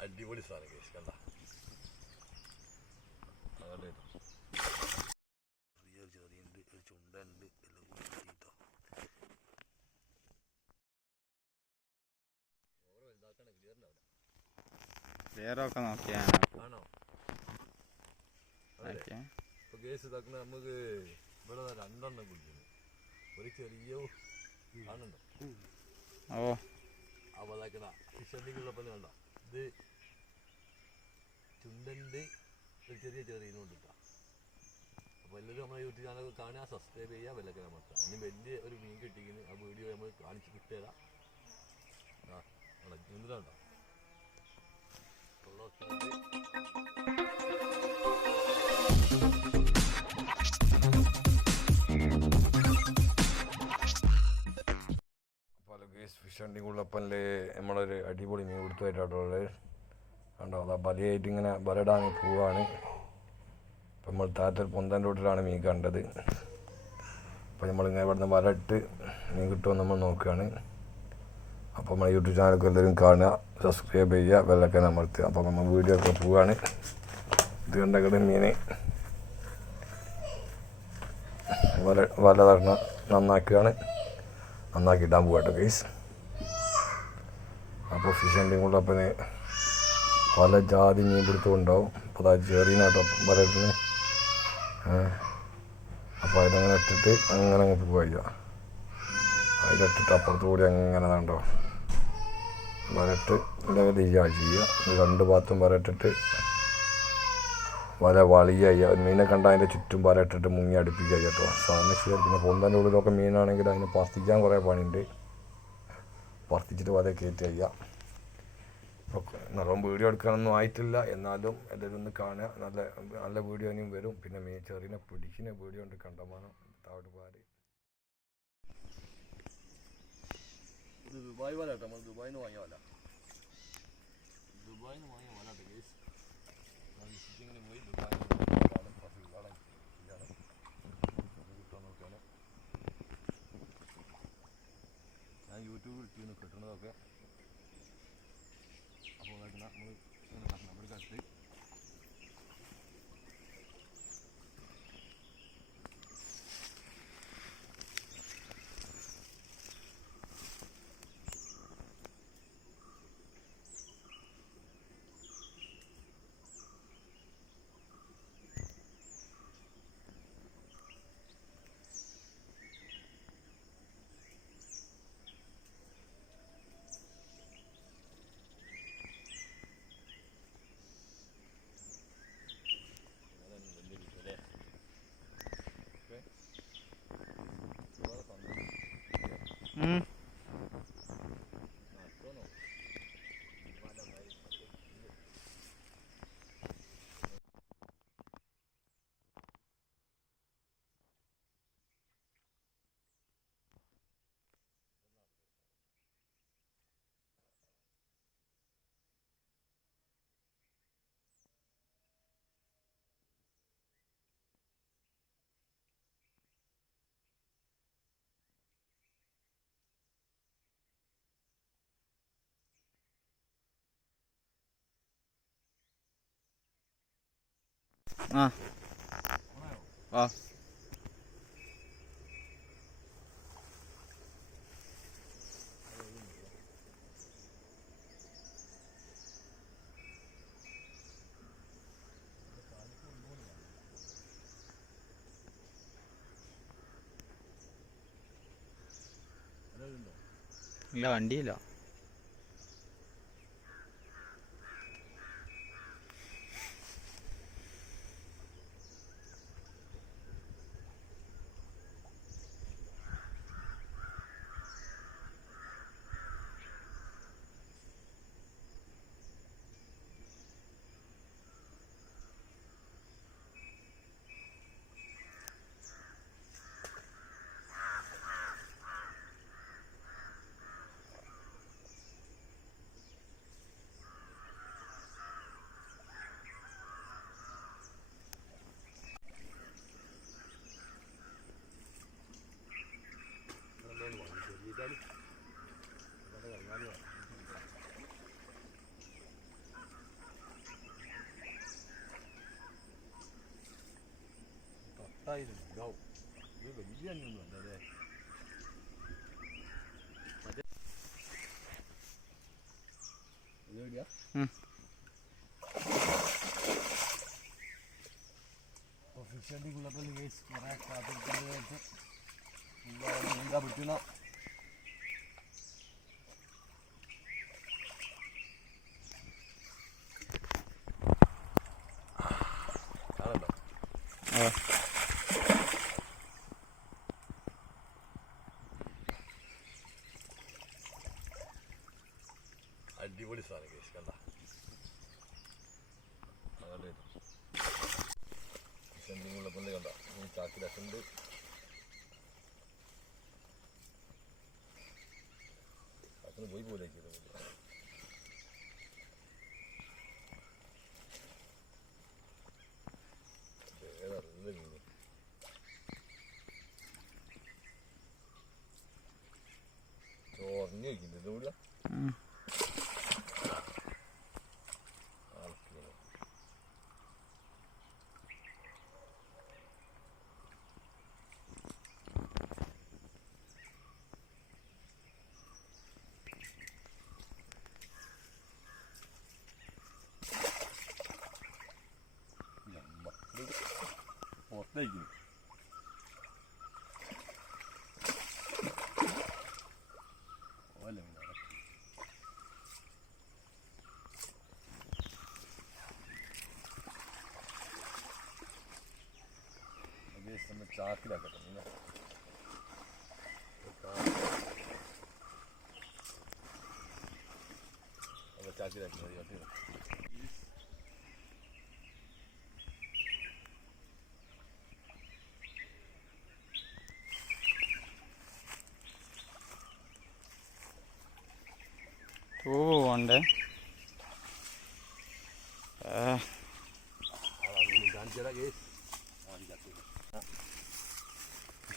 അടിപൊളി സാധനം കേസ് കണ്ട. ചെറിയൊരു ചെറിയുണ്ട് ഒരു ചുണ്ടുണ്ട് എല്ലാം കൂട്ടിട്ടോ വേറൊക്കെ നോക്കിയാണോ ആണോ? ഓക്കെ. കേസ് ഇതാക്കുന്ന നമുക്ക് ഇവിടെ രണ്ടെണ്ണം കുടിക്കുന്നു. ഒരു ചെറിയ ആണുണ്ടോ. ഓ. അപ്പൊ അതാക്കണ പോലെ കണ്ടോ? ഇത് ചുണ്ടന്റെ ഒരു ചെറിയ ചെറിയനും കൊണ്ടിട്ടാ അപ്പോൾ എല്ലാവരും നമ്മളെ യൂട്യൂബ് ചാനൽ കാണുക സബ്സ്ക്രൈബ് ചെയ്യുക വിലക്ക് നമുക്ക് അതിന് വലിയ ഒരു മീൻ കിട്ടിക്കുന്നു ആ വീഡിയോ നമ്മൾ കാണിച്ച് കിട്ടുതരാം ആ എന്തിനാണ്ടോ പല കേസ് കുള്ളപ്പനിൽ നമ്മളൊരു അടിപൊളി മീൻ കൊടുത്തായിട്ടുള്ളത് കണ്ടോ അതാ ബലയായിട്ട് ഇങ്ങനെ ബലടാൻ പോവാണ്. ഇപ്പം നമ്മൾ താറ്റൽ പൊന്തൻ റോട്ടിലാണ് മീൻ കണ്ടത്. അപ്പോൾ നമ്മളിങ്ങനെ ഇവിടുന്ന് വരട്ട് മീൻ കിട്ടുമെന്ന് നമ്മൾ നോക്കുകയാണ്. അപ്പോൾ നമ്മൾ യൂട്യൂബ് ചാനലൊക്കെ എല്ലാവരും കാണുക സബ്സ്ക്രൈബ് ചെയ്യുക വെള്ളക്കാൻ അമർത്തുക. അപ്പോൾ നമ്മൾ വീഡിയോ ഒക്കെ പോവാണ്. ഇത് കണ്ടകട മീൻ. വല വല തരണ നന്നാക്കുകയാണ്. നന്നാക്കി ഇടാൻ പോകട്ടെ ഗൈസ് അപ്പോൾ ഫിഷ് ഹണ്ടിങ് ഉള്ളപ്പന് പല ജാതി മീൻ പിടുത്തമുണ്ടാവും അപ്പോൾ അത് ചെറിയനാട്ടോ വരട്ടിന് അപ്പോൾ അതിനങ്ങനെ ഇട്ടിട്ട് അങ്ങനെ അങ്ങ് പോവുക അതിലിട്ടിട്ട് അപ്പുറത്ത് കൂടി അങ്ങനെ കണ്ടോ വരട്ട് ലെവൽ ചെയ്യുക. ചെയ്യുക രണ്ട് ഭാഗത്തും വരട്ടിട്ട് വല വളിയായി മീനെ കണ്ട അതിന്റെ ചുറ്റും വല ഇട്ടിട്ട് മുങ്ങി അടുപ്പിക്കുക കേട്ടോ. സാധനം ശരി പിന്നെ പൊന്തന്റെ ഉള്ളിലൊക്കെ മീനാണെങ്കിൽ അതിന് പറിക്കാൻ കുറേ പണിയുണ്ട്. പറിച്ചിട്ട് വല കയറ്റി ചെയ്യുക. ഇപ്പോൾ നല്ലോണം വീഡിയോ എടുക്കാനൊന്നും ആയിട്ടില്ല. എന്നാലും എല്ലാവരും ഒന്ന് കാണുക. നല്ല നല്ല വീഡിയോ ഇനിയും വരും. പിന്നെ മീൻ ചെറിയ പിടിക്കുന്ന വീഡിയോ ഉണ്ട് കണ്ടമാനം താവട്ട് പാരി. ദുബായ് വല കേട്ടോ. നമ്മൾ വാങ്ങിയ വല വാങ്ങിയ വല ഞാൻ വിസിറ്റിങ്ങിന് പോയി ദുബായിൽ ഞാൻ യൂട്യൂബിൽ ഇട്ടിരുന്നു കിട്ടുന്നതൊക്കെ അപ്പോൾ നമ്മൾ ഇങ്ങനെ നമ്മൾ കട്ട് ഉം. ആ. ആ. ഇല്ല വണ്ടിയില്ല. പത്തായിരം ഇതാവും ഇത് വലിയ അഞ്ഞൊന്നും അല്ലേ ഉം. ഫിഷ് അടിക്കുള്ളപ്പോൾ കേസ് കുറേ കാത്തിരിക്കുന്നത് എന്താ പറ്റുന്ന കാണണ്ടോ ഓ അടിപൊളി സാധനം കേസ് കണ്ട സെന്റിങ്ങുള്ളപ്പോൾ കണ്ട? ഈ ചാക്കിലൊക്കെണ്ട് ചാക്കിന് പോയി പോലെ പുറത്തേക്ക് ഓല നമ്മൾ ചാക്കിലാക്കട്ടെ പിന്നെ നമ്മൾ ചാക്കിലാക്കി മതി ഒറ്റ തൂവ് പോണ്ടേ ആ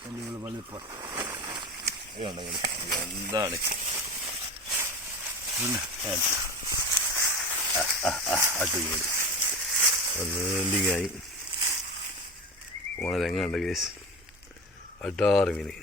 നിങ്ങൾ വലുപ്പം എന്താണ്? നീണ്ടിങ്ങായി ഓണ രംഗമുണ്ട് കേസ് അട്ടാറ് മീന്